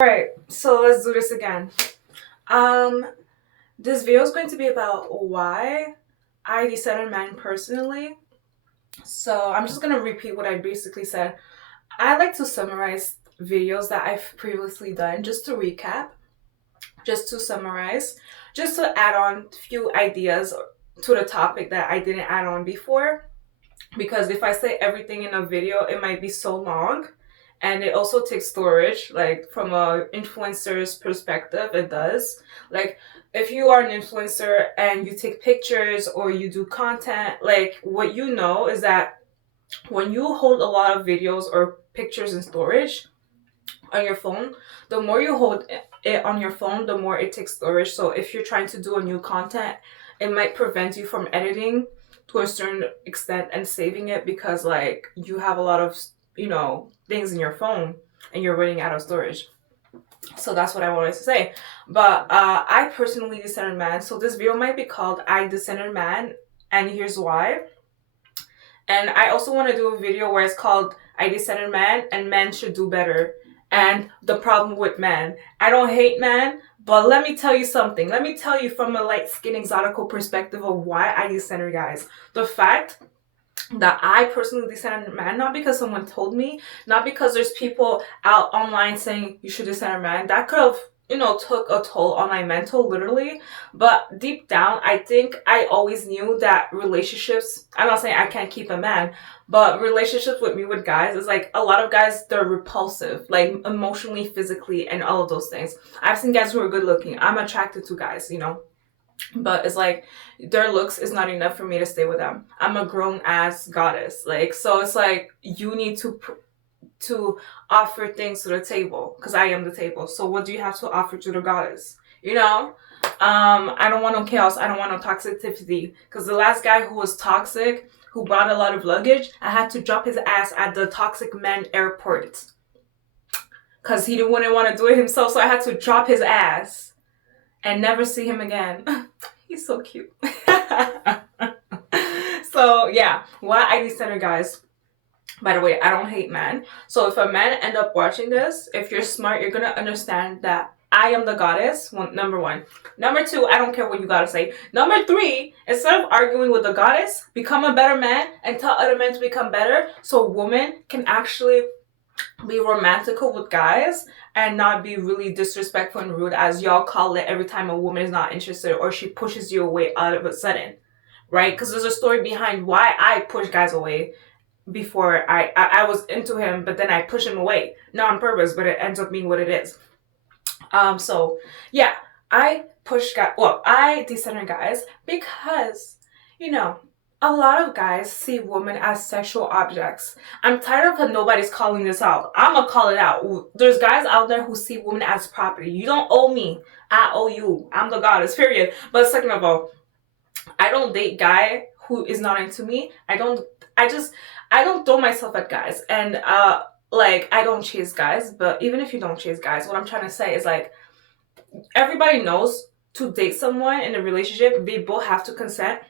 Alright, so let's do this again. Um, this video is going to be about why I decided man personally. So I'm just gonna repeat what I basically said. I like to summarize videos that I've previously done just to recap, just to summarize, just to add on a few ideas to the topic that I didn't add on before. Because if I say everything in a video, it might be so long, and it also takes storage. Like from a influencer's perspective, it does. Like if you are an influencer and you take pictures or you do content, like what you know is that when you hold a lot of videos or pictures in storage on your phone, the more you hold it on your phone, the more it takes storage. So if you're trying to do a new content, it might prevent you from editing to a certain extent and saving it because like you have a lot of things in your phone and you're running out of storage. So that's what I wanted to say. But I personally descended man. So this video might be called I Descended Man, and here's why. And I also want to do a video where it's called I Descended Man and Men Should Do Better. And the problem with men. I don't hate men, but let me tell you something. Let me tell you from a light skinned exotical perspective of why I descended guys. The fact that I personally descended man, not because someone told me, not because there's people out online saying you should descend man. That could have took a toll on my mental, literally. But deep down, I think I always knew that relationships, I'm not saying I can't keep a man, but relationships with me with guys is like a lot of guys, they're repulsive, like emotionally, physically, and all of those things. I've seen guys who are good looking. I'm attracted to guys, but it's like their looks is not enough for me to stay with them. I'm a grown ass goddess, like, so it's like you need to offer things to the table because I am the table. So what do you have to offer to the goddess? I don't want no chaos. I don't want no toxicity because the last guy who was toxic, who brought a lot of luggage, I had to drop his ass at the toxic men airport because he wouldn't want to do it himself. So I had to drop his ass and never see him again. He's so cute. So yeah, why I descended guys. By the way, I don't hate men. So if a man end up watching this, if you're smart, you're gonna understand that I am the goddess. Number one. Number two, I don't care what you gotta say. Number three, instead of arguing with the goddess, become a better man and tell other men to become better so women can actually be romantical with guys and not be really disrespectful and rude as y'all call it every time a woman is not interested or she pushes you away all of a sudden, right? Because there's a story behind why I push guys away before I was into him, but then I push him away, not on purpose, but it ends up being what it is. So yeah, I push guys. Well, I decenter guys because a lot of guys see women as sexual objects. I'm tired of nobody's calling this out. I'm gonna call it out. There's guys out there who see women as property. You don't owe me. I owe you. I'm the goddess. Period. But second of all, I don't date guy who is not into me. I don't throw myself at guys, and like I don't chase guys. But even if you don't chase guys, what I'm trying to say is like everybody knows to date someone in a relationship, they both have to consent.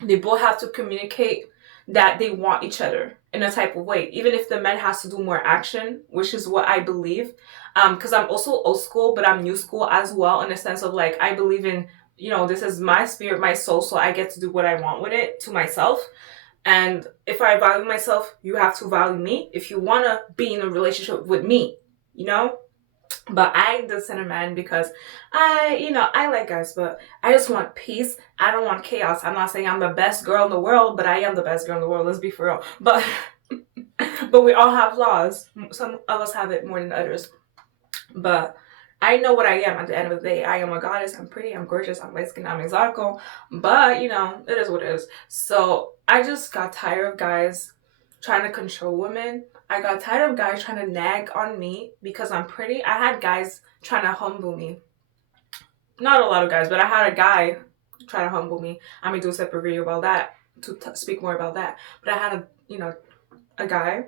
They both have to communicate that they want each other in a type of way, even if the man has to do more action, which is what I believe. Because I'm also old school, but I'm new school as well, in the sense of like I believe in this is my spirit, my soul, so I get to do what I want with it to myself. And if I value myself, you have to value me if you want to be in a relationship with me, you know? But I the center man because I like guys, but I just want peace. I don't want chaos. I'm not saying I'm the best girl in the world, but I am the best girl in the world. Let's be for real. But but we all have flaws. Some of us have it more than others. But I know what I am at the end of the day. I am a goddess. I'm pretty. I'm gorgeous. I'm light skinned. I'm exotical. But it is what it is. So I just got tired of guys trying to control women. I got tired of guys trying to nag on me because I'm pretty. I had guys trying to humble me. Not a lot of guys, but I had a guy trying to humble me. I'm gonna do a separate video about that to speak more about that. But I had a guy,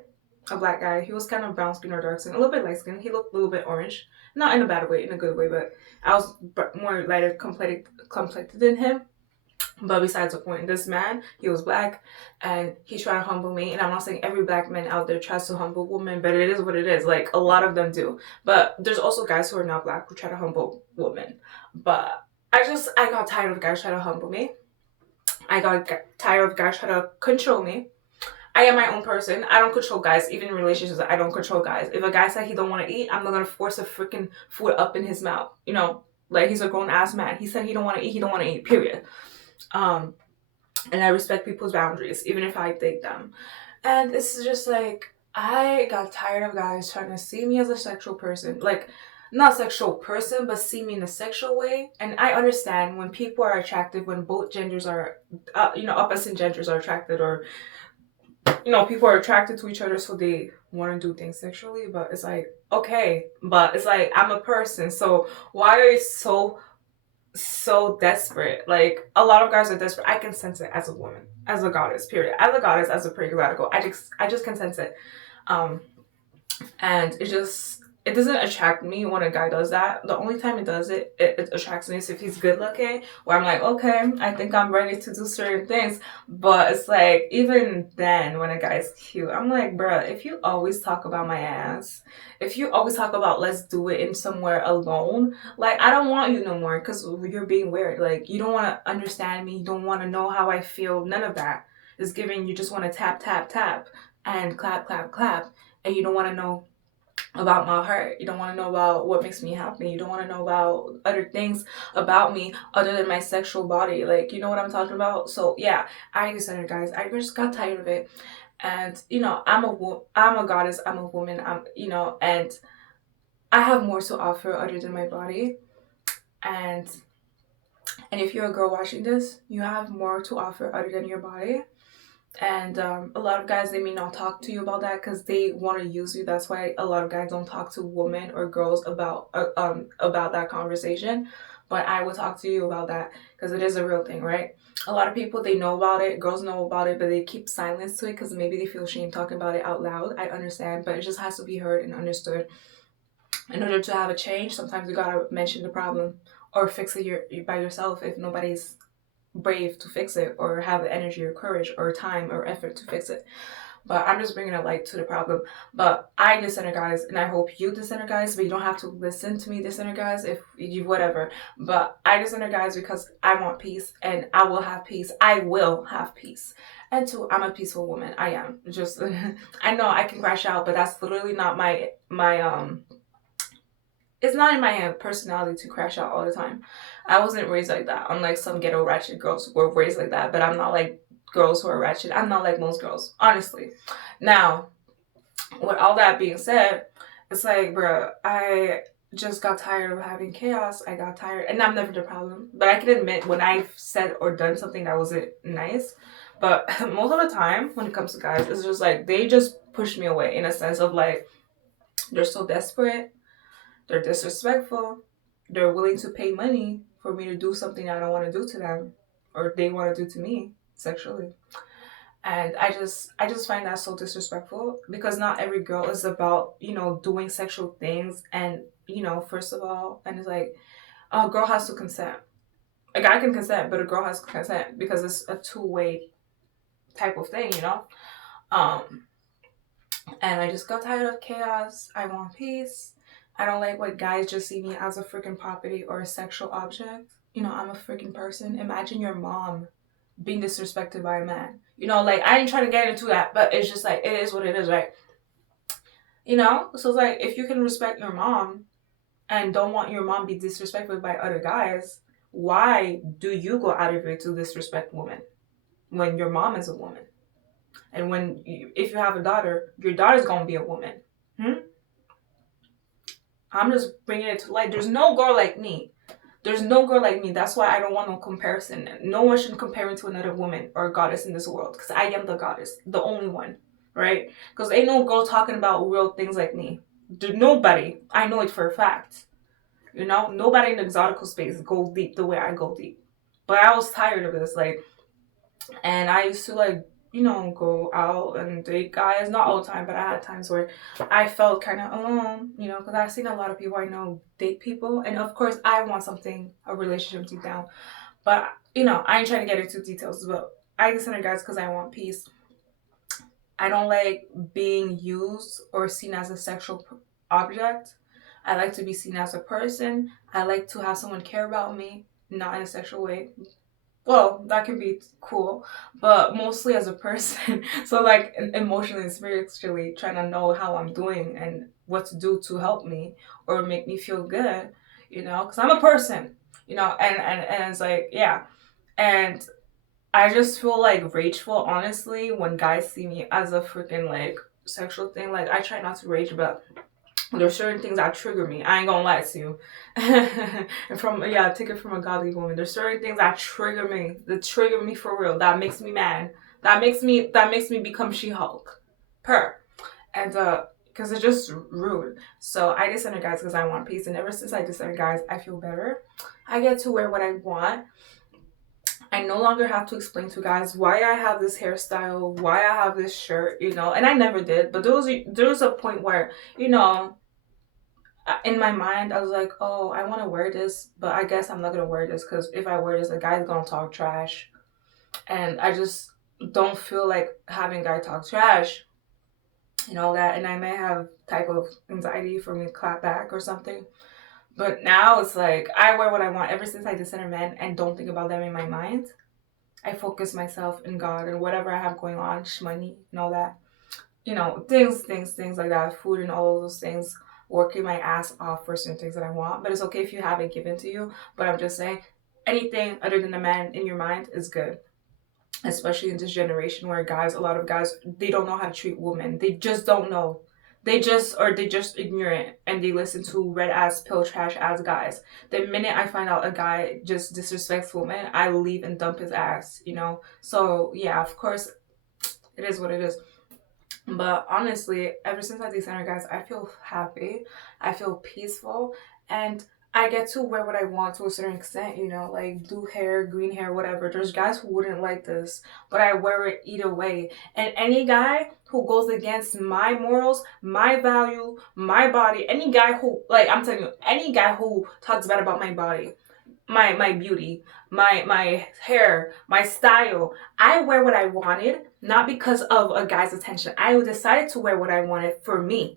a black guy. He was kind of brown skin or dark skin, a little bit light skin. He looked a little bit orange, not in a bad way, in a good way. But I was more lighter complected than him. But besides the point, this man, he was black and he tried to humble me. And I'm not saying every black man out there tries to humble women, but it is what it is. Like, a lot of them do. But there's also guys who are not black who try to humble women. But I got tired of guys trying to humble me. I got tired of guys trying to control me. I am my own person. I don't control guys. Even in relationships, I don't control guys. If a guy said he don't want to eat, I'm not going to force a freaking food up in his mouth. You know, like, he's a grown-ass man. He said he don't want to eat, he don't want to eat, period. And I respect people's boundaries, even if I take them. And it's just like, I got tired of guys trying to see me as a sexual person. Like, not sexual person, but see me in a sexual way. And I understand when people are attracted, when both genders are, opposite genders are attracted, or, people are attracted to each other, so they want to do things sexually. But it's like, okay, but it's like, I'm a person, so why are you so desperate? Like, a lot of guys are desperate. I can sense it as a woman, as a goddess, period. As a goddess, as a pretty radical, I just can sense it. And it doesn't attract me when a guy does that. The only time it does it attracts me is if he's good looking, where I'm like, okay, I think I'm ready to do certain things. But it's like, even then, when a guy's cute, I'm like, bruh, if you always talk about my ass, if you always talk about let's do it in somewhere alone, like, I don't want you no more, because you're being weird. Like, you don't want to understand me, you don't want to know how I feel, none of that. It's giving, you just want to tap, tap, tap, and clap, clap, clap, and you don't want to know about my heart. You don't want to know about what makes me happy. You don't want to know about other things about me other than my sexual body. Like, you know what I'm talking about? So yeah, I decided, guys, I just got tired of it. And I'm a goddess, I'm a woman, and I have more to offer other than my body. And if you're a girl watching this, you have more to offer other than your body. And a lot of guys, they may not talk to you about that because they want to use you. That's why a lot of guys don't talk to women or girls about that conversation. But I will talk to you about that because it is a real thing, right? A lot of people, they know about it, girls know about it, but they keep silence to it because maybe they feel ashamed talking about it out loud. I understand, but it just has to be heard and understood. In order to have a change, sometimes you gotta mention the problem or fix it by yourself if nobody's brave to fix it or have the energy or courage or time or effort to fix it. But I'm just bringing a light to the problem. But I dissenter, guys, and I hope you dissenter, guys, but you don't have to listen to me dissenter, guys, if you whatever. But I dissenter, guys, because I want peace and I will have peace. I will have peace. And two, I'm a peaceful woman. I am. Just I know I can crash out, but that's literally not my it's not in my personality to crash out all the time. I wasn't raised like that, unlike some ghetto ratchet girls who were raised like that. But I'm not like girls who are ratchet. I'm not like most girls, honestly. Now, with all that being said, it's like, bro, I just got tired of having chaos. I got tired, and I'm never the problem. But I can admit when I've said or done something that wasn't nice. But most of the time, when it comes to guys, it's just like they just push me away in a sense of like they're so desperate. They're disrespectful. They're willing to pay money for me to do something I don't want to do to them or they want to do to me sexually. And I just find that so disrespectful because not every girl is about, doing sexual things. And, first of all, and it's like, a girl has to consent. A guy can consent, but a girl has to consent because it's a two-way type of thing, And I just got tired of chaos. I want peace. I don't like when guys just see me as a freaking property or a sexual object. I'm a freaking person. Imagine your mom being disrespected by a man. Like, I ain't trying to get into that, but it's just like, it is what it is, right? So it's like, if you can respect your mom and don't want your mom be disrespected by other guys, why do you go out of your way to disrespect women when your mom is a woman? And if you have a daughter, your daughter's gonna be a woman. I'm just bringing it to light. There's no girl like me. There's no girl like me. That's why I don't want no comparison. No one should compare me to another woman or goddess in this world because I am the goddess, the only one, right? Because ain't no girl talking about real things like me. Nobody. I know it for a fact. Nobody in the exotical space goes deep the way I go deep. But I was tired of this, and I used to go out and date guys, not all the time, but I had times where I felt kind of alone, because I've seen a lot of people I know date people, and of course I want a relationship deep down, but I ain't trying to get into details, but I decenter guys because I want peace. I don't like being used or seen as a sexual object. I like to be seen as a person. I like to have someone care about me, not in a sexual way. Well, that could be cool, but mostly as a person. So, like, emotionally and spiritually, trying to know how I'm doing and what to do to help me or make me feel good, because I'm a person, and it's like, yeah. And I just feel like rageful, honestly, when guys see me as a freaking, like, sexual thing. Like, I try not to rage, but there's certain things that trigger me. I ain't gonna lie to you. And take it from a godly woman. There's certain things that trigger me. That trigger me for real. That makes me mad. That makes me become She-Hulk. And because it's just rude. So I decenter guys because I want peace. And ever since I decenter guys, I feel better. I get to wear what I want. I no longer have to explain to guys why I have this hairstyle, why I have this shirt, and I never did. But there was a point where, in my mind, I was like, oh, I want to wear this, but I guess I'm not going to wear this because if I wear this, a guy's going to talk trash. And I just don't feel like having guy talk trash and all that. And I may have type of anxiety for me to clap back or something. But now it's like, I wear what I want ever since I decenter men and don't think about them in my mind. I focus myself in God and whatever I have going on, money and all that. Things like that, food and all of those things, working my ass off for certain things that I want. But it's okay if you have it given to you. But I'm just saying, anything other than the man in your mind is good. Especially in this generation where a lot of guys, they don't know how to treat women. They just don't know. They just ignorant and they listen to red ass pill trash ass guys. The minute I find out a guy just disrespects women, I leave and dump his ass, So yeah, of course, it is what it is. But honestly, ever since I decenter guys, I feel happy. I feel peaceful. And I get to wear what I want to a certain extent, like blue hair, green hair, whatever. There's guys who wouldn't like this, but I wear it either way. And any guy who goes against my morals, my value, my body, any guy who, like, I'm telling you, any guy who talks bad about my body, my beauty, my hair, my style. I wear what I wanted, not because of a guy's attention. I decided to wear what I wanted for me.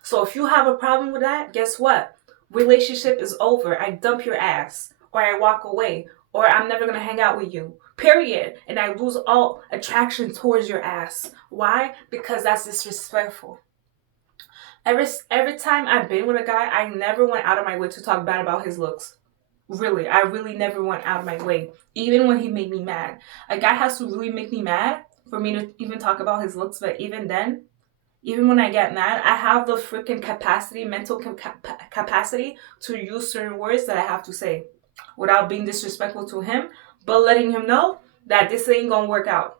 So if you have a problem with that, guess what? Relationship is over. I dump your ass, or I walk away, or I'm never gonna hang out with you. Period. And I lose all attraction towards your ass. Why? Because that's disrespectful. Every time I've been with a guy, I never went out of my way to talk bad about his looks. Really, I really never went out of my way, even when he made me mad. A guy has to really make me mad for me to even talk about his looks, but even then, even when I get mad, I have the freaking capacity, mental capacity to use certain words that I have to say without being disrespectful to him, but letting him know that this ain't gonna work out.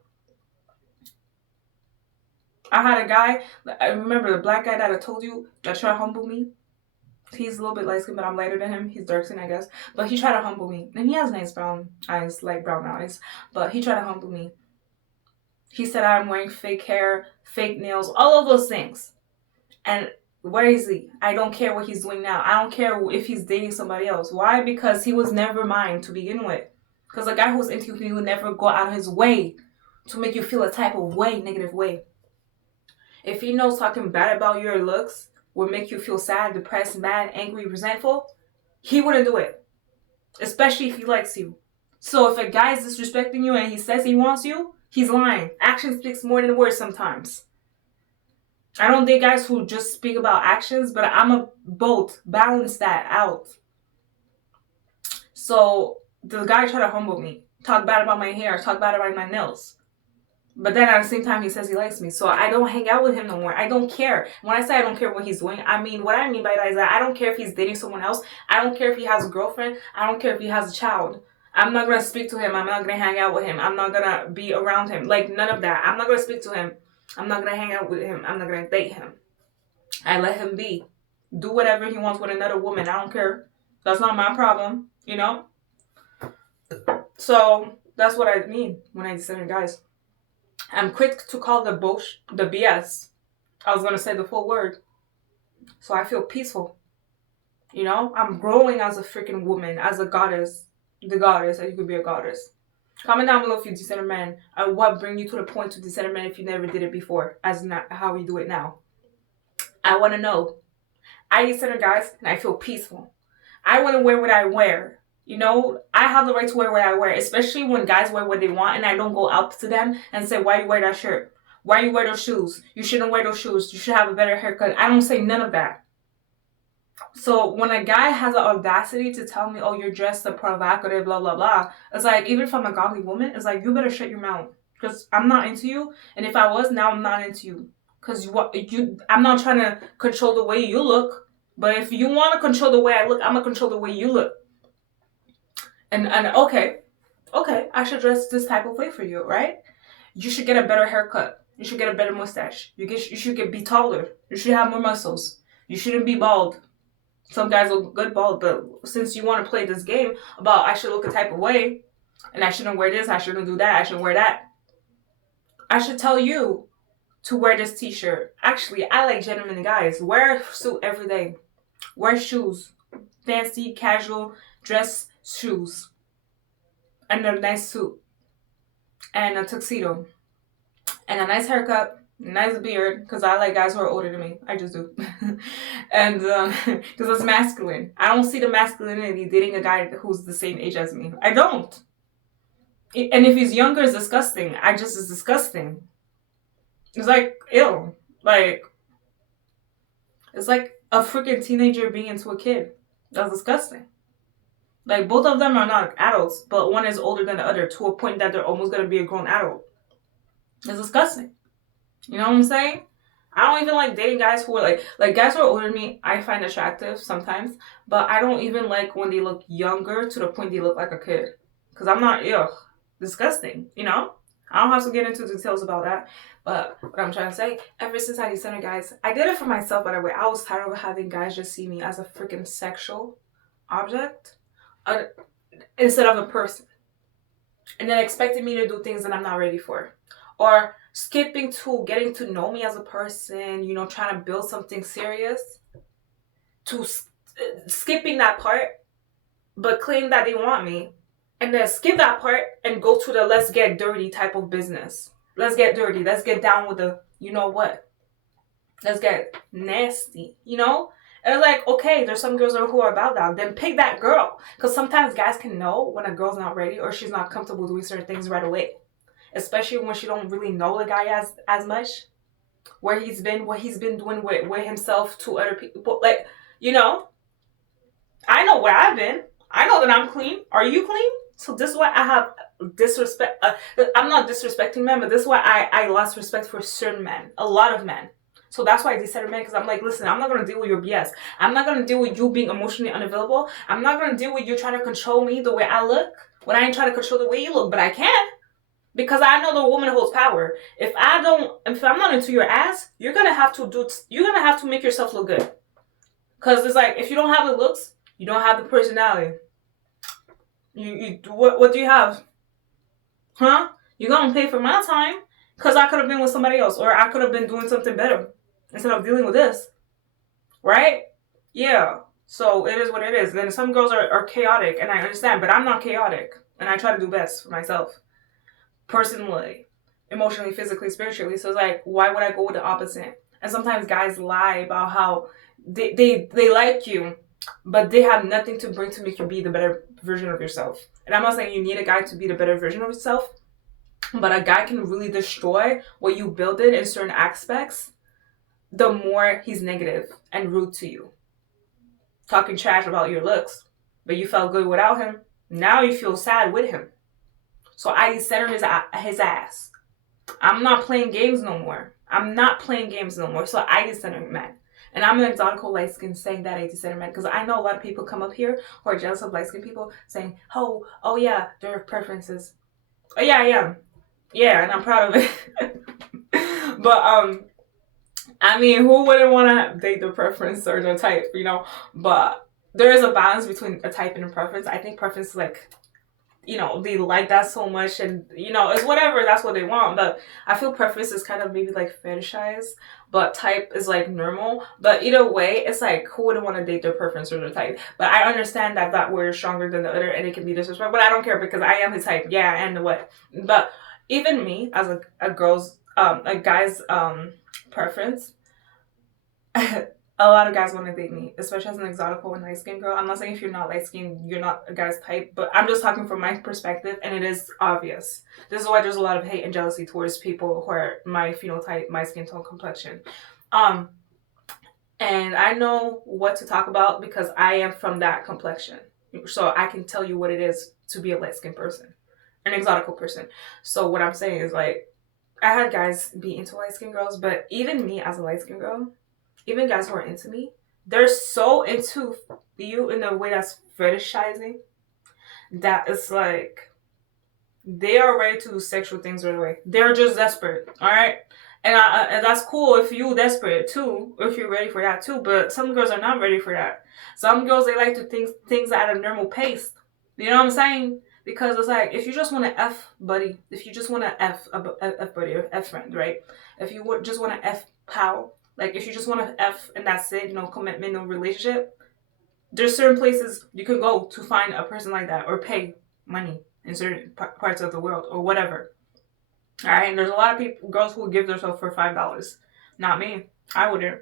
I had a guy, I remember the black guy that I told you that tried to humble me. He's a little bit light skinned, but I'm lighter than him. He's dark skinned, I guess. But he tried to humble me. And he has nice brown eyes, like brown eyes. But he tried to humble me. He said I'm wearing fake hair, fake nails, all of those things. And where is he? I don't care what he's doing now. I don't care if he's dating somebody else. Why? Because he was never mine to begin with. Because a guy who's into you would never go out of his way to make you feel a type of way, negative way. If he knows talking bad about your looks will make you feel sad, depressed, mad, angry, resentful, he wouldn't do it. Especially if he likes you. So if a guy is disrespecting you and he says he wants you, he's lying. Action speaks more than words sometimes. I don't think guys who just speak about actions, but I'm a both balance that out. So the guy tried to humble me, talk bad about my hair, talk bad about my nails. But then at the same time, he says he likes me. So I don't hang out with him no more. I don't care. When I say I don't care what he's doing, what I mean by that is that I don't care if he's dating someone else. I don't care if he has a girlfriend. I don't care if he has a child. I'm not going to speak to him. I'm not going to hang out with him. I'm not going to be around him. Like, none of that. I'm not going to speak to him. I'm not going to hang out with him. I'm not going to date him. I let him be. Do whatever he wants with another woman. I don't care. That's not my problem, So that's what I mean when I decenter guys. I'm quick to call the BS. I was going to say the full word. So I feel peaceful. I'm growing as a freaking woman, as a goddess. The goddess, that you could be a goddess. Comment down below if you decenter men, and what bring you to the point to decenter men if you never did it before, as not how you do it now. I want to know. I decenter guys, and I feel peaceful. I want to wear what I wear. You know, I have the right to wear what I wear, especially when guys wear what they want, and I don't go out to them and say, why you wear that shirt? Why you wear those shoes? You shouldn't wear those shoes. You should have a better haircut. I don't say none of that. So when a guy has the audacity to tell me, oh, you're dressed provocative, blah, blah, blah, it's like, even if I'm a godly woman, it's like, you better shut your mouth. Because I'm not into you. And if I was, now I'm not into you. Because I'm not trying to control the way you look. But if you want to control the way I look, I'm going to control the way you look. And okay, I should dress this type of way for you, right? You should get a better haircut. You should get a better mustache. You should be taller. You should have more muscles. You shouldn't be bald. Some guys look good bald, but since you want to play this game about I should look a type of way, and I shouldn't wear this, I shouldn't do that, I shouldn't wear that, I should tell you to wear this t-shirt. Actually, I like gentlemen guys. Wear a suit every day. Wear shoes. Fancy, casual, dress shoes. And a nice suit. And a tuxedo. And a nice haircut. Nice beard. Because I like guys who are older than me. I just do. And because it's masculine. I don't see the masculinity dating a guy who's the same age as me. I don't. And if he's younger, it's disgusting. It's disgusting. It's like, ew. Like, it's like a freaking teenager being into a kid. That's disgusting. Like, both of them are not adults, but one is older than the other to a point that they're almost going to be a grown adult. It's disgusting. You know what I'm saying? I don't even like dating guys who are like guys who are older than me, I find attractive sometimes, but I don't even like when they look younger to the point they look like a kid. Because I'm not, disgusting, you know? I don't have to get into details about that. But what I'm trying to say, ever since I decenter guys, I did it for myself, by the way. I was tired of having guys just see me as a freaking sexual object instead of a person. And then expecting me to do things that I'm not ready for. Or skipping to getting to know me as a person, trying to build something serious. To skipping that part, but claim that they want me. And then skip that part and go to the let's get dirty type of business. Let's get dirty. Let's get down with the, you know what? Let's get nasty, And it's like, okay, there's some girls who are about that. Then pick that girl. Because sometimes guys can know when a girl's not ready or she's not comfortable doing certain things right away. Especially when she don't really know the guy as much. Where he's been, what he's been doing with himself to other people. Like, I know where I've been. I know that I'm clean. Are you clean? So this is why I have disrespect. I'm not disrespecting men, but this is why I lost respect for certain men. A lot of men. So that's why I decided men, because I'm like, listen, I'm not going to deal with your BS. I'm not going to deal with you being emotionally unavailable. I'm not going to deal with you trying to control me the way I look when I ain't trying to control the way you look. But I can. Because I know the woman holds power. If I'm not into your ass, you're going to have to make yourself look good. Because it's like, if you don't have the looks, you don't have the personality. What do you have? Huh? You're going to pay for my time because I could have been with somebody else or I could have been doing something better instead of dealing with this. Right? Yeah. So it is what it is. Then some girls are chaotic and I understand, but I'm not chaotic and I try to do best for myself. Personally, emotionally, physically, spiritually. So it's like, why would I go with the opposite? And sometimes guys lie about how they like you, but they have nothing to bring to make you be the better version of yourself. And I'm not saying you need a guy to be the better version of yourself, but a guy can really destroy what you built in certain aspects the more he's negative and rude to you. Talking trash about your looks, but you felt good without him. Now you feel sad with him. So I decenter his ass. I'm not playing games no more. So I decenter men. And I'm an exotical light skin saying that I decenter men because I know a lot of people come up here who are jealous of light skin people saying, oh yeah, their preferences. Oh yeah, I am. Yeah, and I'm proud of it. But I mean, who wouldn't want to date their preference or their type, But there is a balance between a type and a preference. I think preference is like you know, they like that so much, and you know, it's whatever, that's what they want. But I feel preference is kind of maybe like fetishized, but type is like normal. But either way, it's like, who wouldn't want to date their preference or their type? But I understand that that word is stronger than the other and it can be disrespectful, but I don't care because I am his type. Yeah, and what? But even me as a girl's a guy's preference, a lot of guys want to date me, especially as an exotical and light skinned girl. I'm not saying if you're not light skinned, you're not a guy's type, but I'm just talking from my perspective, and it is obvious. This is why there's a lot of hate and jealousy towards people who are my phenotype, my skin tone, complexion. Um, and I know what to talk about because I am from that complexion. So I can tell you what it is to be a light skinned person, an exotical person. So what I'm saying is like, I had guys be into light skinned girls, but even me as a light skinned girl, even guys who are into me, they're so into you in a way that's fetishizing that it's like they are ready to do sexual things right away. They're just desperate, all right? And that's cool if you desperate too, if you're ready for that too. But some girls are not ready for that. Some girls, they like to think things at a normal pace. You know what I'm saying? Because it's like, if you just want to F buddy, if you just want to F buddy or F friend, right? If you just want to F pal, like if you just want to F and that's it, no commitment, no relationship, there's certain places you can go to find a person like that or pay money in certain parts of the world or whatever. All right, and there's a lot of people, girls who would give themselves for $5. Not me. I wouldn't.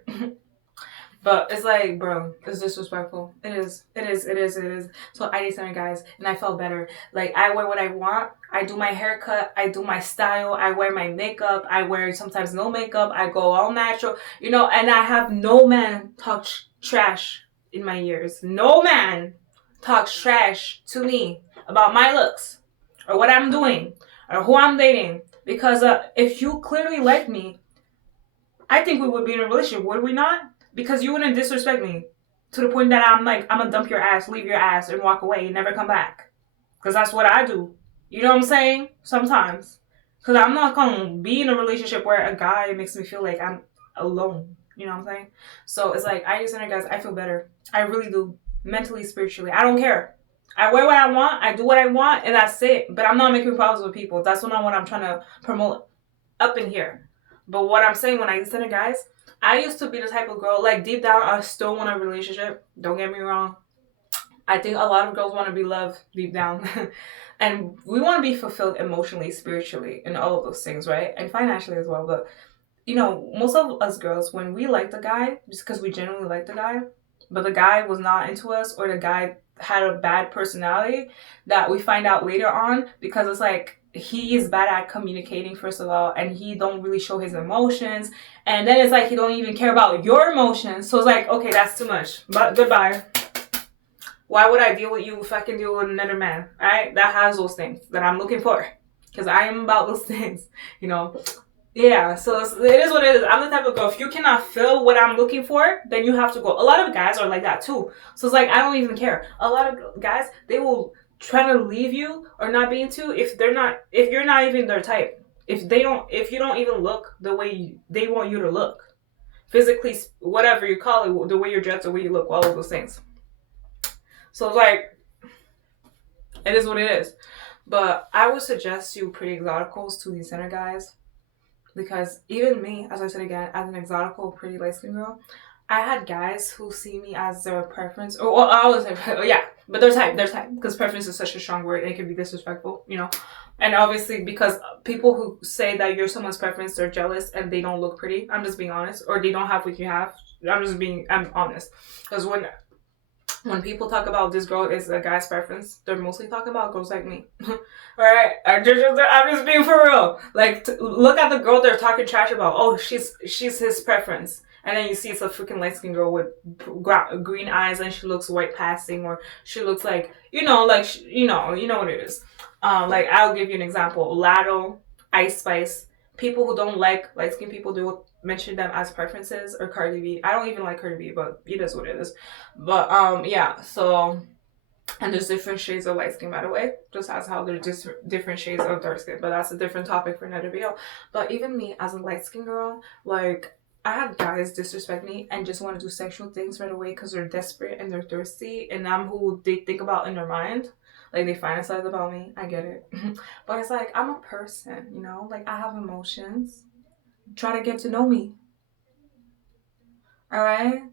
But it's like, bro, it's disrespectful. It is. It is. It is. It is. So I did something, guys, and I felt better. Like, I wear what I want. I do my haircut. I do my style. I wear my makeup. I wear sometimes no makeup. I go all natural. You know, and I have no man talk trash in my years. No man talks trash to me about my looks or what I'm doing or who I'm dating. Because if you clearly like me, I think we would be in a relationship, would we not? Because you wouldn't disrespect me to the point that I'm like, I'm gonna dump your ass, leave your ass, and walk away and never come back. Because that's what I do. You know what I'm saying? Sometimes. Because I'm not gonna be in a relationship where a guy makes me feel like I'm alone. You know what I'm saying? So it's like, I just said, guys, I feel better. I really do. Mentally, spiritually. I don't care. I wear what I want, I do what I want, and that's it. But I'm not making problems with people. That's not what I'm trying to promote up in here. But what I'm saying, when I listen to guys, I used to be the type of girl, like deep down, I still want a relationship. Don't get me wrong. I think a lot of girls want to be loved deep down. And we want to be fulfilled emotionally, spiritually, and all of those things, right? And financially as well. But, you know, most of us girls, when we like the guy, just because we genuinely like the guy, but the guy was not into us, or the guy had a bad personality, that we find out later on, because it's like, he is bad at communicating, first of all, and he don't really show his emotions, and then it's like he don't even care about your emotions. So it's like, okay, that's too much, but goodbye. Why would I deal with you if I can deal with another man, right? That has those things that I'm looking for, because I am about those things, you know. Yeah, so it is what it is. I'm the type of girl, if you cannot feel what I'm looking for, then you have to go. A lot of guys are like that too. So it's like, I don't even care. A lot of guys, they will try to leave you or not be into if you're not even their type. If you don't even look the way they want you to look. Physically, whatever you call it, the way you're dressed, the way you look, all of those things. So it's like, it is what it is. But I would suggest you pretty exoticals to these center guys. Because even me, as I said again, as an exotical, pretty light-skinned girl, I had guys who see me as their preference. Or, well, I was yeah, but their type. Because preference is such a strong word, and it can be disrespectful, you know. And obviously, because people who say that you're someone's preference, they're jealous and they don't look pretty. I'm just being honest. Or they don't have what you have. I'm honest. Because when people talk about this girl is a guy's preference, they're mostly talking about girls like me. Alright? I'm just being for real. Like, look at the girl they're talking trash about. Oh, she's his preference. And then you see it's a freaking light-skinned girl with green eyes and she looks white passing, or she looks like, you know what it is. Like, I'll give you an example. Latto, Ice Spice. People who don't like light-skinned people, they will mention them as preferences, or Cardi B. I don't even like Cardi B, but it is what it is. But yeah, so, and there's different shades of light skin, by the way, just as how there's just different shades of dark skin, but that's a different topic for another video. But even me as a light skin girl, like, I had guys disrespect me and just want to do sexual things right away because they're desperate and they're thirsty, and I'm who they think about in their mind. Like, they fantasize about me. I get it. But it's like, I'm a person, you know? Like, I have emotions. Try to get to know me. Alright?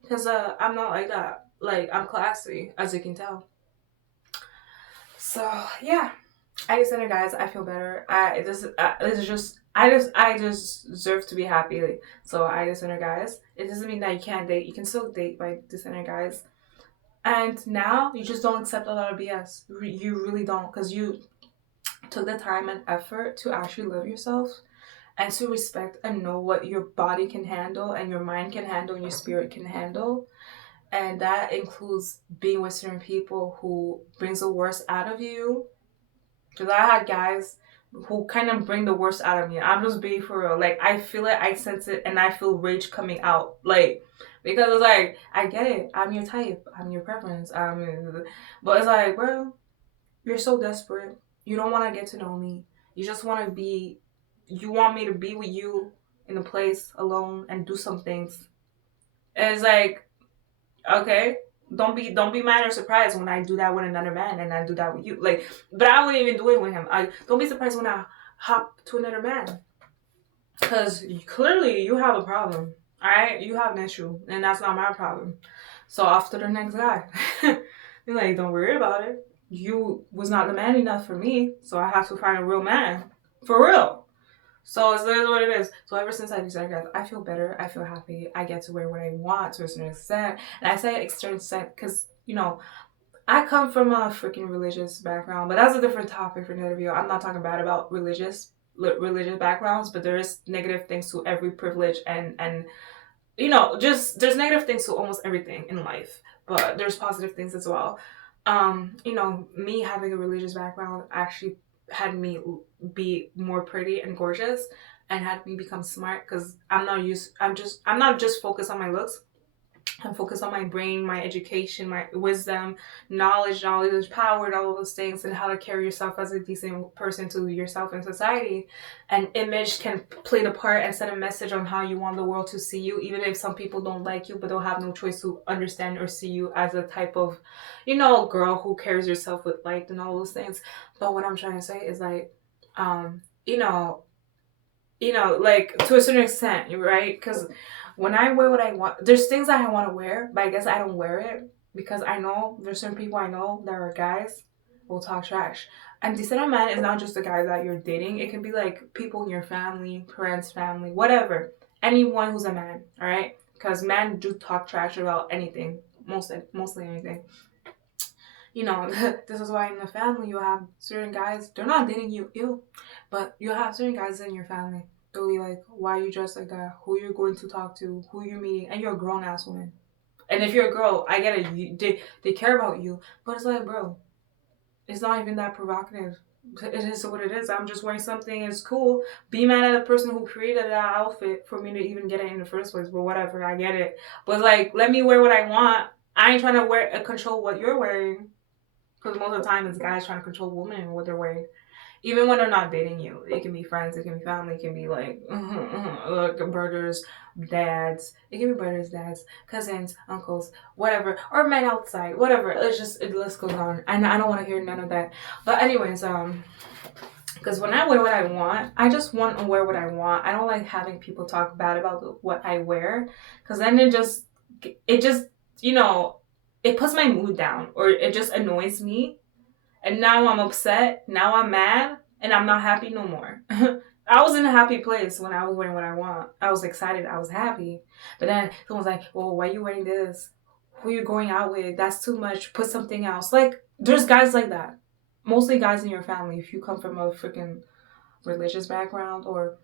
Because I'm not like that. Like, I'm classy, as you can tell. So, yeah. I just said, guys, I feel better. I just deserve to be happy. So I just said, guys, it doesn't mean that you can't date. You can still date by designer guys. And now you just don't accept a lot of BS. You really don't, because you took the time and effort to actually love yourself and to respect and know what your body can handle and your mind can handle and your spirit can handle. And that includes being with certain people who brings the worst out of you. Because I had guys who kind of bring the worst out of me. I'm just being for real. Like, I feel it, I sense it, and I feel rage coming out. Like, because it's like, I get it. I'm your type. I'm your preference. But it's like, bro, you're so desperate. You don't want to get to know me. You just want to be, you want me to be with you in a place alone and do some things. And it's like, okay, don't be mad or surprised when I do that with another man and I do that with you. Like, but I wouldn't even do it with him. I don't be surprised when I hop to another man, because clearly you have a problem. All right, you have an issue, and that's not my problem. So off to the next guy. You're like, don't worry about it. You was not the man enough for me, so I have to find a real man for real. So it's what it is. So ever since I decided, guys, I feel better. I feel happy. I get to wear what I want to a certain extent. And I say external extent because, you know, I come from a freaking religious background, but that's a different topic for another video. I'm not talking bad about religious backgrounds, but there is negative things to every privilege and you know, just there's negative things to almost everything in life, but there's positive things as well. You know, me having a religious background actually had me be more pretty and gorgeous and had me become smart, because I'm not just focused on my looks. I'm focused on my brain, my education, my wisdom, knowledge, power, and all of those things, and how to carry yourself as a decent person to yourself in society. And image can play the part and send a message on how you want the world to see you, even if some people don't like you, but they'll have no choice to understand or see you as a type of, you know, girl who carries herself with light and all those things. But what I'm trying to say is like, you know, like to a certain extent, right? Because when I wear what I want, there's things that I want to wear, but I guess I don't wear it because I know there's certain people I know that are guys who will talk trash. And decent man is not just the guy that you're dating. It can be like people in your family, friends, family, whatever. Anyone who's a man, all right? Because men do talk trash about anything, mostly anything. You know, this is why in the family you have certain guys, they're not dating you, ew, but you have certain guys in your family. They'll be like, why you dressed like that? Who you're going to talk to? Who you're meeting? And you're a grown ass woman. And if you're a girl, I get it. They care about you, but it's like, bro, it's not even that provocative. It is what it is. I'm just wearing something. It's cool. Be mad at the person who created that outfit for me to even get it in the first place. But whatever, I get it. But like, let me wear what I want. I ain't trying to control what you're wearing. Because most of the time, it's guys trying to control women and what they're wearing. Even when they're not dating you. It can be friends, it can be family, it can be like, brothers, dads. It can be brothers, dads, cousins, uncles, whatever. Or men outside, whatever. The list goes on. And I don't want to hear none of that. But anyways, because when I wear what I want, I just want to wear what I want. I don't like having people talk bad about what I wear. Because then it just, you know, it puts my mood down, or it just annoys me, and now I'm upset, now I'm mad, and I'm not happy no more. I was in a happy place when I was wearing what I want. I was excited, I was happy. But then someone's like, well, why are you wearing this? Who you going out with? That's too much, put something else. Like, there's guys like that. Mostly guys in your family, if you come from a freaking religious background, or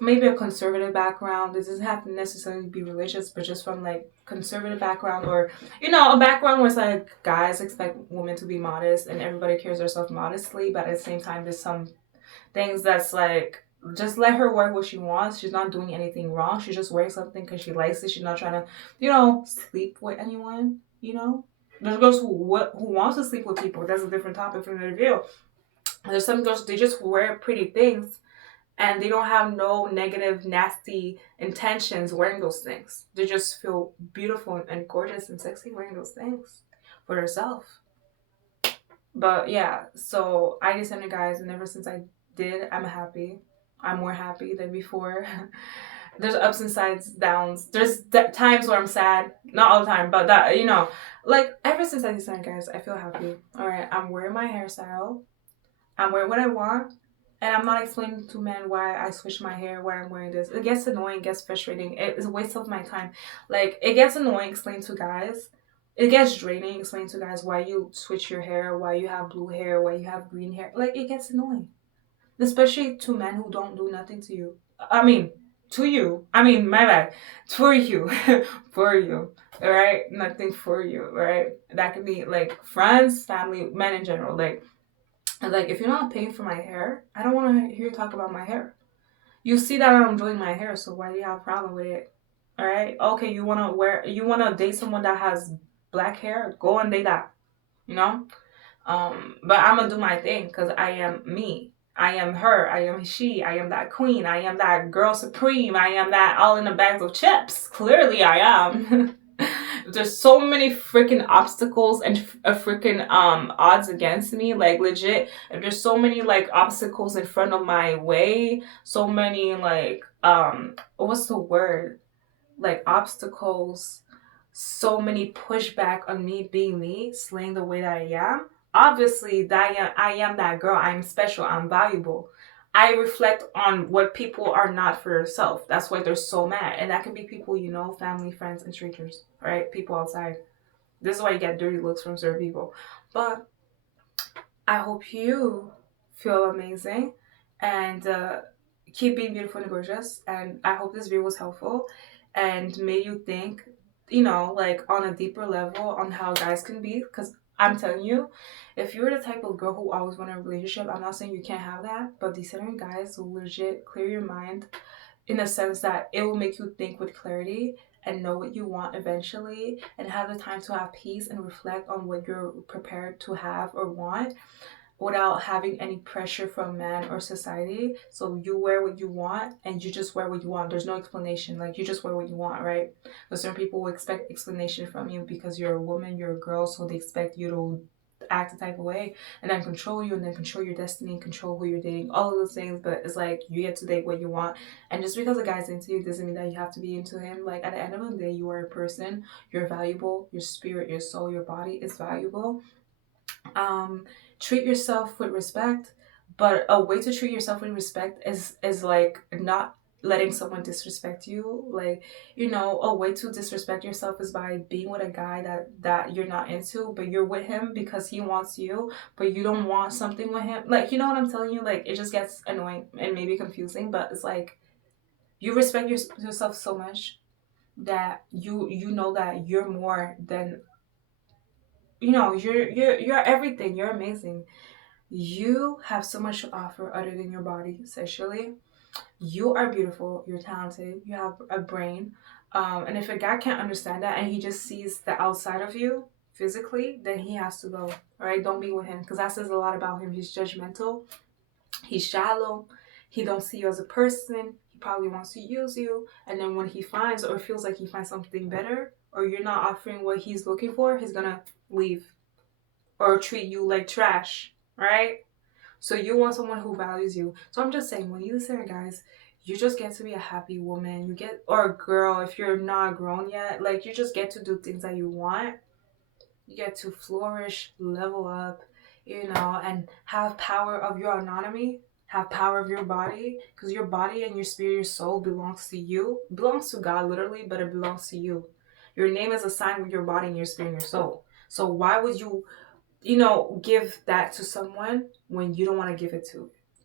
maybe a conservative background. This doesn't have to necessarily be religious, but just from like conservative background, or you know, a background where it's like guys expect women to be modest and everybody carries herself modestly, but at the same time there's some things that's like, just let her wear what she wants. She's not doing anything wrong. She's just wearing something because she likes it. She's not trying to, you know, sleep with anyone. You know, there's girls who wants to sleep with people. That's a different topic for another video. There's some girls, they just wear pretty things and they don't have no negative, nasty intentions wearing those things. They just feel beautiful and gorgeous and sexy wearing those things for themselves. But yeah, so I decided, guys, and ever since I did, I'm happy. I'm more happy than before. There's ups and sides, downs. There's times where I'm sad, not all the time, but that like ever since I decided, guys, I feel happy. All right, I'm wearing my hairstyle. I'm wearing what I want, and I'm not explaining to men why I switch my hair, why I'm wearing this. It gets annoying, it gets frustrating. It is a waste of my time. Like it gets annoying explaining to guys. It gets draining explaining to guys why you switch your hair, why you have blue hair, why you have green hair. Like it gets annoying, especially to men who don't do nothing to you. I mean, to you. I mean, my bad. For you, for you. All right, nothing for you. All right, that could be like friends, family, men in general. Like if you're not paying for my hair, I don't want to hear you talk about my hair. You see that I'm doing my hair, so why do you have a problem with it? All right. Okay, you wanna date someone that has black hair? Go and date that. You know. But I'm gonna do my thing because I am me. I am her. I am she. I am that queen. I am that girl supreme. I am that all in a bag of chips. Clearly, I am. There's so many freaking obstacles and freaking odds against me. Like legit, if there's so many like obstacles in front of my way, so many like what's the word? Like obstacles, so many pushback on me being me, slaying the way that I am. Obviously, that I am that girl. I'm special. I'm valuable. I reflect on what people are not for yourself. That's why they're so mad. And that can be people you know, family, friends, and strangers, right? People outside. This is why you get dirty looks from certain people. But I hope you feel amazing and keep being beautiful and gorgeous. And I hope this video was helpful and made you think, like on a deeper level on how guys can be. Because I'm telling you, if you're the type of girl who always want a relationship, I'm not saying you can't have that, but these certain guys will legit clear your mind in the sense that it will make you think with clarity and know what you want eventually and have the time to have peace and reflect on what you're prepared to have or want without having any pressure from man or society. So you wear what you want and you just wear what you want. There's no explanation. Like you just wear what you want, right? But certain people will expect explanation from you because you're a woman, you're a girl, so they expect you to act a type of way and then control you and then control your destiny and control who you're dating, all of those things. But it's like you get to date what you want, and just because a guy's into you doesn't mean that you have to be into him. Like at the end of the day, you are a person, you're valuable, your spirit, your soul, your body is valuable. um Treat yourself with respect, but a way to treat yourself with respect is like not letting someone disrespect you. Like, a way to disrespect yourself is by being with a guy that you're not into, but you're with him because he wants you, but you don't want something with him. Like, you know what I'm telling you? Like, it just gets annoying and maybe confusing, but it's like you respect yourself so much that you know that you're more than, you're everything. You're amazing. You have so much to offer other than your body sexually. You are beautiful. You're talented. You have a brain. And if a guy can't understand that and he just sees the outside of you physically, then he has to go. All right, don't be with him because that says a lot about him. He's judgmental. He's shallow. He don't see you as a person. He probably wants to use you. And then when he finds or feels like he finds something better, or you're not offering what he's looking for, he's gonna leave or treat you like trash, right? So you want someone who values you. So I'm just saying, when you listen, guys, you just get to be a happy woman. You get, or a girl, if you're not grown yet, like you just get to do things that you want. You get to flourish, level up, and have power of your autonomy, have power of your body, because your body and your spirit, your soul belongs to you. It belongs to God, literally, but it belongs to you. Your name is assigned with your body and your spirit and your soul. So why would you give that to someone when you don't want to give it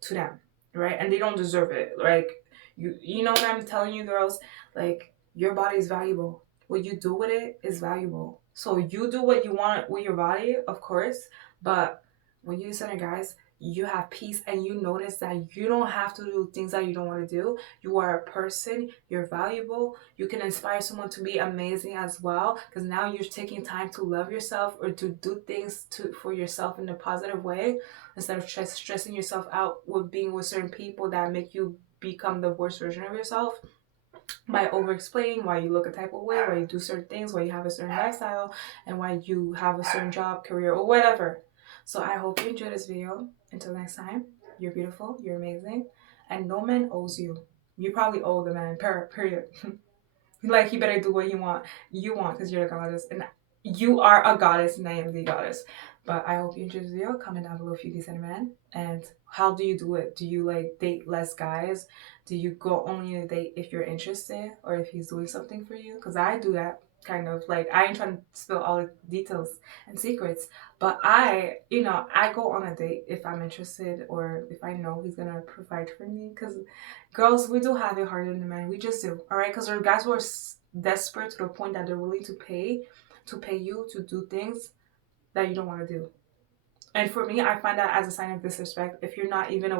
to them, right? And they don't deserve it. Like you know what I'm telling you, girls? Like your body is valuable. What you do with it is valuable. So you do what you want with your body, of course, but when you listen to guys, you have peace, and you notice that you don't have to do things that you don't want to do. You are a person, you're valuable, you can inspire someone to be amazing as well, because now you're taking time to love yourself or to do things for yourself in a positive way, instead of stressing yourself out with being with certain people that make you become the worst version of yourself by over explaining why you look a type of way, why you do certain things, why you have a certain lifestyle, and why you have a certain job, career, or whatever. So I hope you enjoyed this video. Until next time, you're beautiful, you're amazing, and no man owes you. You probably owe the man, period. Like, you better do what you want, because you're a goddess, and you are a goddess, and I am the goddess. But I hope you enjoyed this video. Comment down below if you decent man. And how do you do it? Do you like date less guys? Do you go only on a date if you're interested or if he's doing something for you? Because I do that kind of. Like, I ain't trying to spill all the details and secrets, but I go on a date if I'm interested or if I know he's gonna provide for me. Because girls, we do have it harder than men. We just do. All right. Because there are guys who are desperate to the point that they're willing to pay you to do things that you don't want to do. And for me, I find that as a sign of disrespect. If you're not even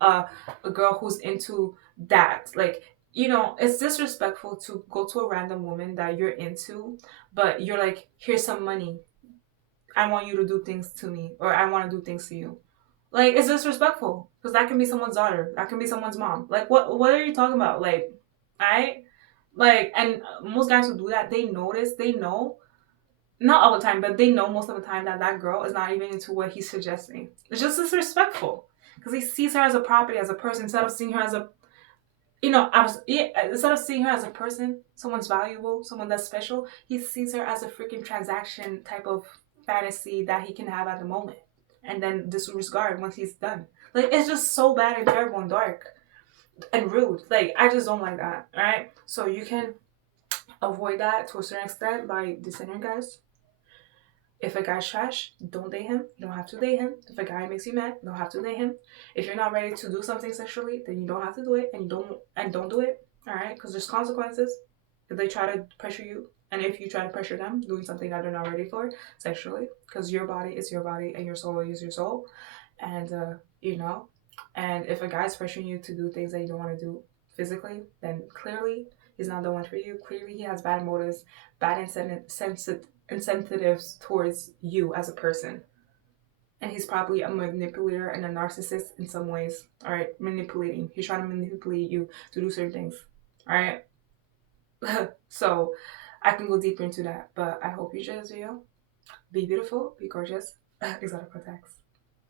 a girl who's into that, like, it's disrespectful to go to a random woman that you're into, but you're like, here's some money, I want you to do things to me, or I want to do things to you. Like, it's disrespectful, because that can be someone's daughter, that can be someone's mom. Like, what are you talking about? Like, and most guys who do that, they know, not all the time, but they know most of the time that that girl is not even into what he's suggesting. It's just disrespectful, because he sees her as a property, as a person, instead of seeing her as a, instead of seeing her as a person, someone's valuable, someone that's special. He sees her as a freaking transaction type of fantasy that he can have at the moment, and then disregard once he's done. Like, it's just so bad and terrible and dark and rude. Like, I just don't like that. All right, so you can avoid that to a certain extent by discerning, guys. If a guy's trash, don't date him. You don't have to date him. If a guy makes you mad, you don't have to date him. If you're not ready to do something sexually, then you don't have to do it, and don't do it. All right, because there's consequences if they try to pressure you, and if you try to pressure them doing something that they're not ready for sexually, because your body is your body and your soul is your soul, and and if a guy's pressuring you to do things that you don't want to do physically, then clearly he's not the one for you. Clearly he has bad motives, bad incentives towards you as a person, and he's probably a manipulator and a narcissist in some ways. All right, manipulating. He's trying to manipulate you to do certain things. All right. So I can go deeper into that, but I hope you enjoyed this video. Be beautiful, be gorgeous. Exotic contacts.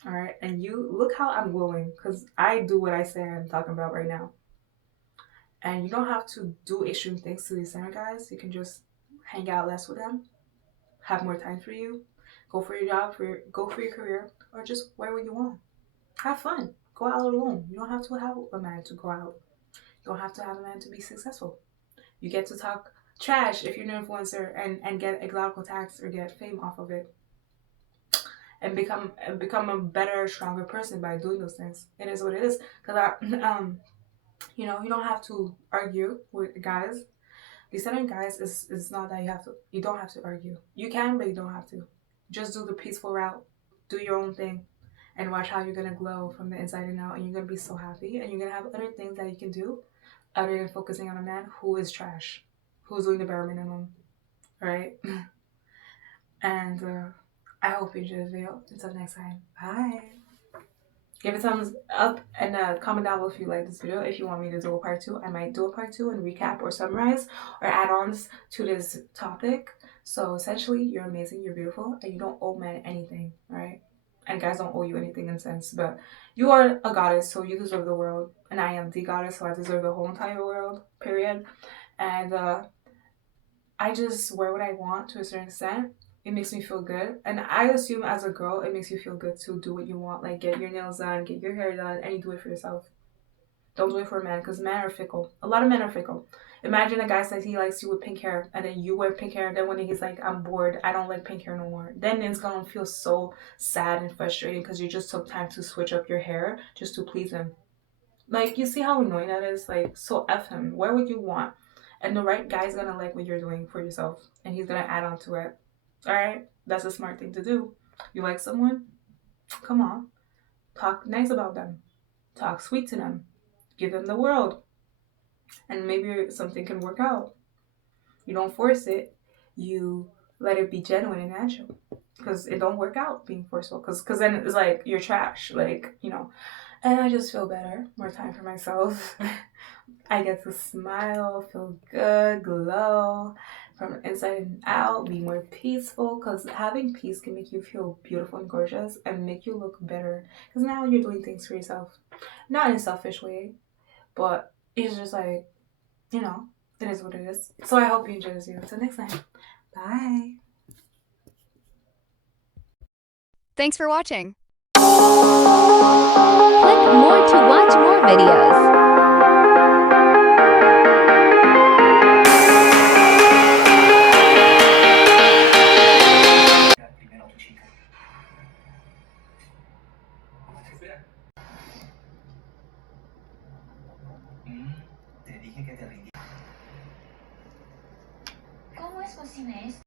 All right, and you look how I'm glowing, because I do what I say I'm talking about right now. And you don't have to do extreme things to these center guys. You can just hang out less with them, have more time for you, go for your job, go for your career, or just wear what you want. Have fun. Go out alone. You don't have to have a man to go out. You don't have to have a man to be successful. You get to talk trash if you're an influencer and get exotic tax or get fame off of it. And become a better, stronger person by doing those things. It is what it is. Because you don't have to argue with guys. Deciding guys is not that you don't have to argue. You can, but you don't have to. Just do the peaceful route. Do your own thing. And watch how you're going to glow from the inside and out. And you're going to be so happy. And you're going to have other things that you can do other than focusing on a man who is trash. Who's doing the bare minimum. Right? And I hope you enjoyed this video. Until next time. Bye. Give it a thumbs up and comment down below if you like this video. If you want me to do a part 2, I might do a part 2 and recap or summarize or add-ons to this topic. So essentially, you're amazing, you're beautiful, and you don't owe men anything, right? And guys don't owe you anything in a sense, but you are a goddess, so you deserve the world. And I am the goddess, so I deserve the whole entire world, period. And I just wear what I want to a certain extent. It makes me feel good. And I assume as a girl, it makes you feel good to do what you want. Like, get your nails done, get your hair done, and you do it for yourself. Don't do it for a man, because men are fickle. A lot of men are fickle. Imagine a guy says he likes you with pink hair, and then you wear pink hair, and then one day he's like, I'm bored, I don't like pink hair no more. Then it's gonna feel so sad and frustrating, because you just took time to switch up your hair just to please him. Like, you see how annoying that is? Like, so F him. Wear what you want. And the right guy's gonna like what you're doing for yourself, and he's gonna add on to it. All right, that's a smart thing to do. You like someone? Come on, talk nice about them, talk sweet to them, give them the world, and maybe something can work out. You don't force it. You let it be genuine and natural, because it don't work out being forceful. Because then it's like you're trash. Like, you know. And I just feel better. More time for myself. I get to smile, feel good, glow from inside and out, be more peaceful. Because having peace can make you feel beautiful and gorgeous and make you look better. Because now you're doing things for yourself. Not in a selfish way, but it's just like, you know, it is what it is. So I hope you enjoy this video. Until next time. Bye. Thanks for watching. Click more to watch more videos. Primero tu chica. Espera. Te dije que te rindiera. ¿Cómo es posible esto?